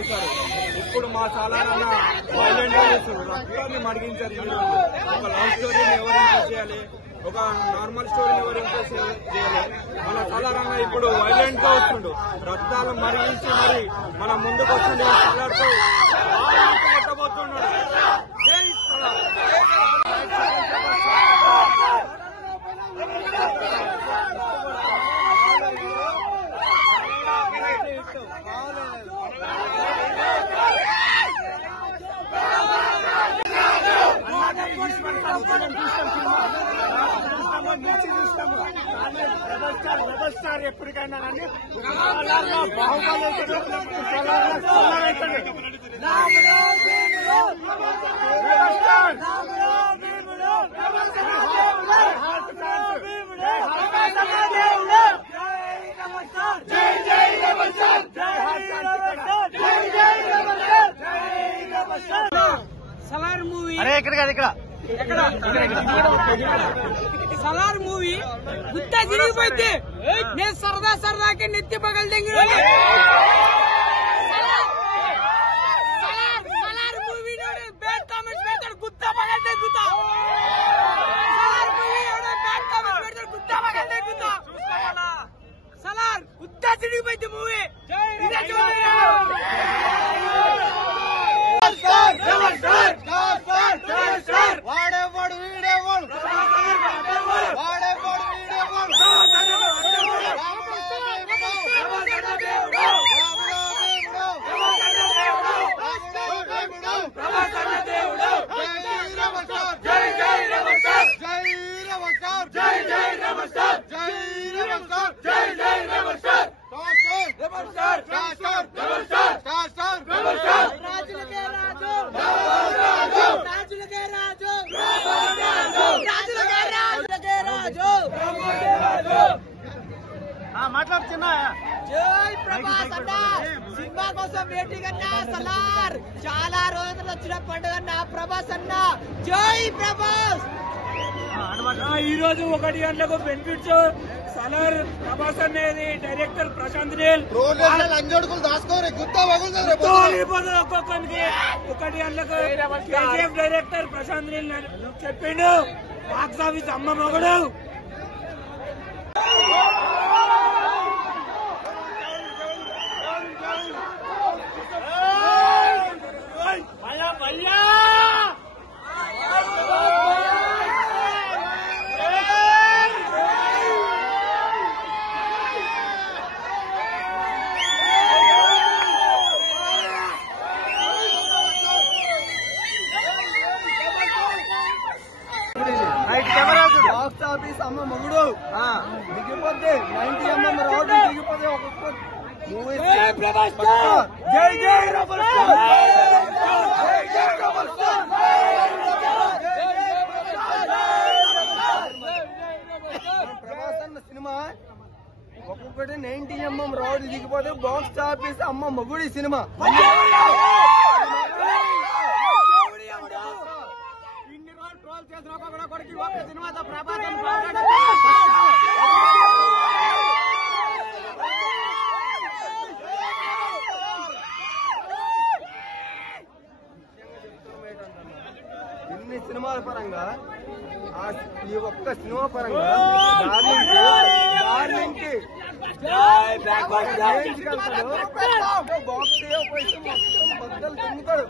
చూశారు. ఇప్పుడు మా సాలారన్న వైలెంట్ గా చేస్తారు, రక్తాన్ని మరిగించారు. ఈరోజు ఒక లవ్ స్టోరీని ఎవరు ఇంప్రెస్ చేయాలి, ఒక నార్మల్ స్టోరీని ఎవరు ఇంప్రెస్ చేయాలి. మన సాలారన్న ఇప్పుడు వైలెంట్ గా వస్తుండు, రక్తాలు మరిగించి మరి మన ముందుకు వస్తుండే సాలార్తో కొట్టబోతున్నాడు. జై సాలార్. రెబల్ ఎప్పటికైనా కానీ బాహుబలి సలార్ మూవీ సలార్ మూవీ గుత్త తిరిగిపోయింది. నేను సరదాకి నెత్తి పగలు తెంగి సలార్ మూవీ బ్యాడ్ కామెంట్స్ పెడతాడు, గుత్త పగలు తెంగుతా. సలార్ మూవీ బ్యాడ్ కామెంట్స్ పెడతాడు, గుత్త పగలు తెంగుతా. సలార్ గుత్త తిరిగిపోయింది మూవీ. వాడేవాడు వీడేవాడు వాడేవాడు వీడేవాడు జై ప్రభాస్ అన్న సినిమా కోసం వెయిటింగ్ అన్న. సలార్ చాలా రోజులు వచ్చిన పండుగ అన్న ప్రభాస్ అన్న. జై ప్రభాస్. ఈ రోజు 1 గంటలకు బెనిఫిట్స్ సలార్ ప్రభాస్ అనేది డైరెక్టర్ ప్రశాంత్ నీల్ అంజడుకులు దాచుకోరు ఒక్కొక్కరికి 1 గంటలకు కేజీఎఫ్ డైరెక్టర్ ప్రశాంత్ నీల్ చెప్పిండు బాక్స్ ఆఫీస్ అమ్మ మొగడు. బాక్స్ ఆఫీస్ అమ్మ మొగుడు దిగిపోద్ది 90mm రావడం దిగిపోతే ఒక్కొక్క మూవీ. జై జై రెబల్ ప్రభాస్ అన్న సినిమా ఒక్కొక్కటి 90mm రావడం దిగిపోతే బాక్స్ ఆఫీస్ అమ్మ మొగుడి సినిమా. సినిమాతో ప్రభాసం ఇన్ని సినిమాల పరంగా ఈ ఒక్క సినిమా పరంగా డార్లింగ్కి బాక్స్ మొత్తం బద్దలు తింటాడు.